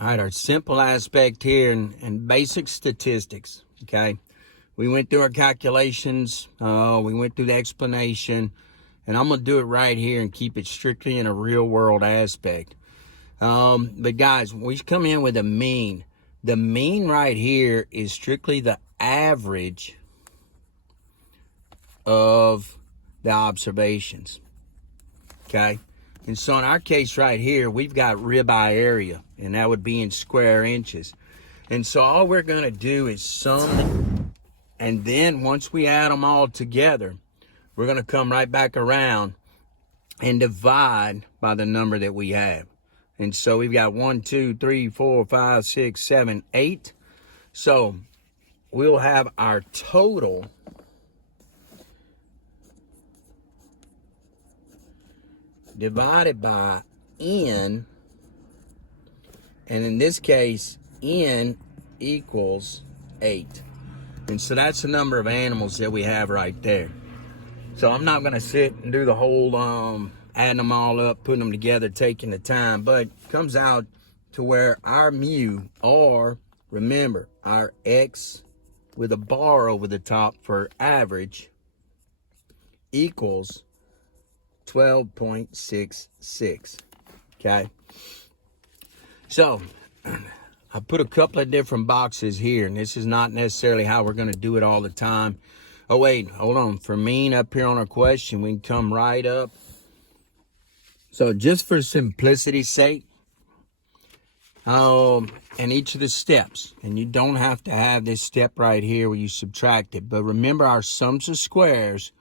All right, our simple aspect here and basic statistics, okay? We went through our calculations, we went through the explanation, and I'm going to do it right here and keep it strictly in a real-world aspect. But guys, we come in with a mean. The mean right here is strictly the average of the observations, okay? And so in our case right here, we've got ribeye area, and that would be in square inches. And so all we're going to do is sum, and then once we add them all together, we're going to come right back around and divide by the number that we have. And so we've got 1, 2, 3, 4, 5, 6, 7, 8. So we'll have our total divided by n, and in this case, n equals 8. And so that's the number of animals that we have right there. So I'm not going to sit and do the whole adding them all up, putting them together, taking the time, but it comes out to where our mu, or remember, our x with a bar over the top for average, equals 12.66, okay? So I put a couple of different boxes here, and this is not necessarily how we're going to do it all the time. Oh, wait, hold on. For mean up here on our question, we can come right up. So just for simplicity's sake, and each of the steps, and you don't have to have this step right here where you subtract it, but remember our sums of squares,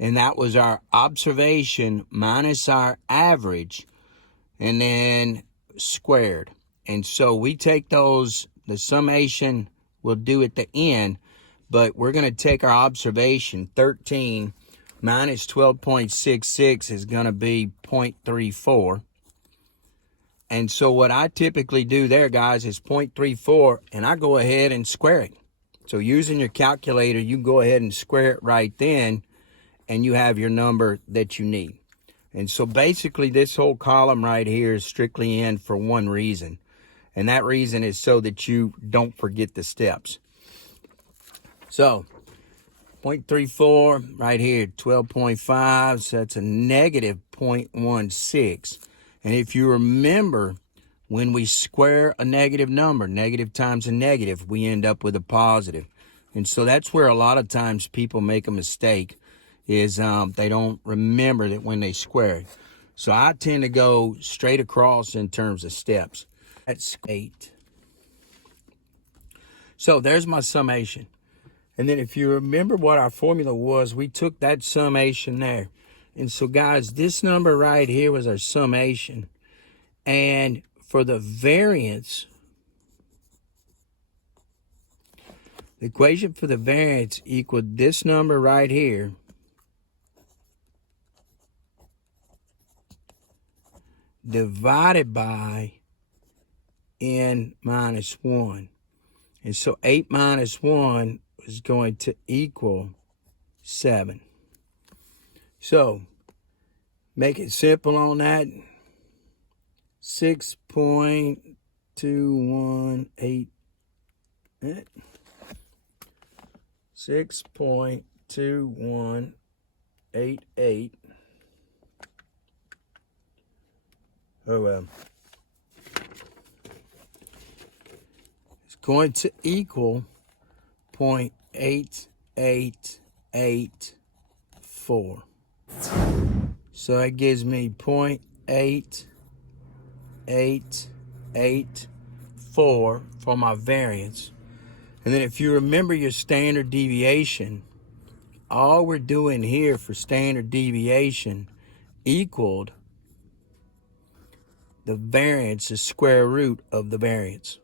and that was our observation minus our average, and then squared. And so we take those, the summation we'll do at the end, but we're going to take our observation, 13 minus 12.66 is going to be 0.34. And so what I typically do there, guys, is 0.34, and I go ahead and square it. So using your calculator, you go ahead and square it right then, and you have your number that you need. And so basically this whole column right here is strictly in for one reason. And that reason is so that you don't forget the steps. So 0.34 right here, 12.5, so that's a negative 0.16. And if you remember, when we square a negative number, negative times a negative, we end up with a positive. And so that's where a lot of times people make a mistake, is they don't remember that when they square it. So I tend to go straight across in terms of steps. That's 8. So there's my summation. And then if you remember what our formula was, we took that summation there. And so guys, this number right here was our summation. And for the variance, the equation for the variance equaled this number right here divided by n minus 1. And so 8 minus 1 is going to equal 7. So make it simple on that. 6.218. 6.2188. Oh well. It's going to equal 0.8884. So that gives me 0.8884 for my variance. And then if you remember your standard deviation, all we're doing here for standard deviation equaled the variance, the square root of the variance.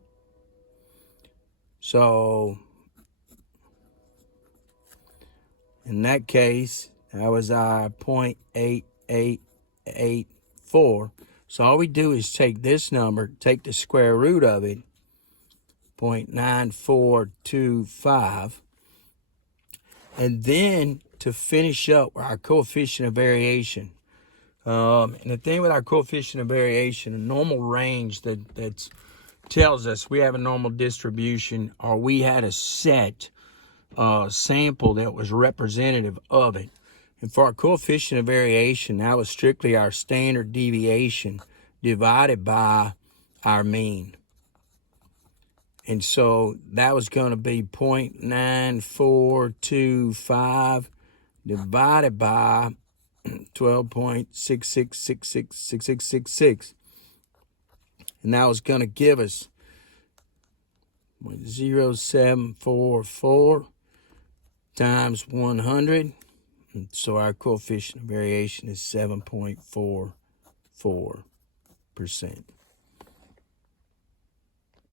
So in that case, that was our 0.8884. So all we do is take this number, take the square root of it, 0.9425, and then to finish up our coefficient of variation. And the thing with our coefficient of variation, a normal range that's tells us we have a normal distribution, or we had a set sample that was representative of it. And for our coefficient of variation, that was strictly our standard deviation divided by our mean. And so that was going to be 0.9425 divided by 12.66666666. And that was going to give us 0.0744 times 100. And so our coefficient of variation is 7.44%.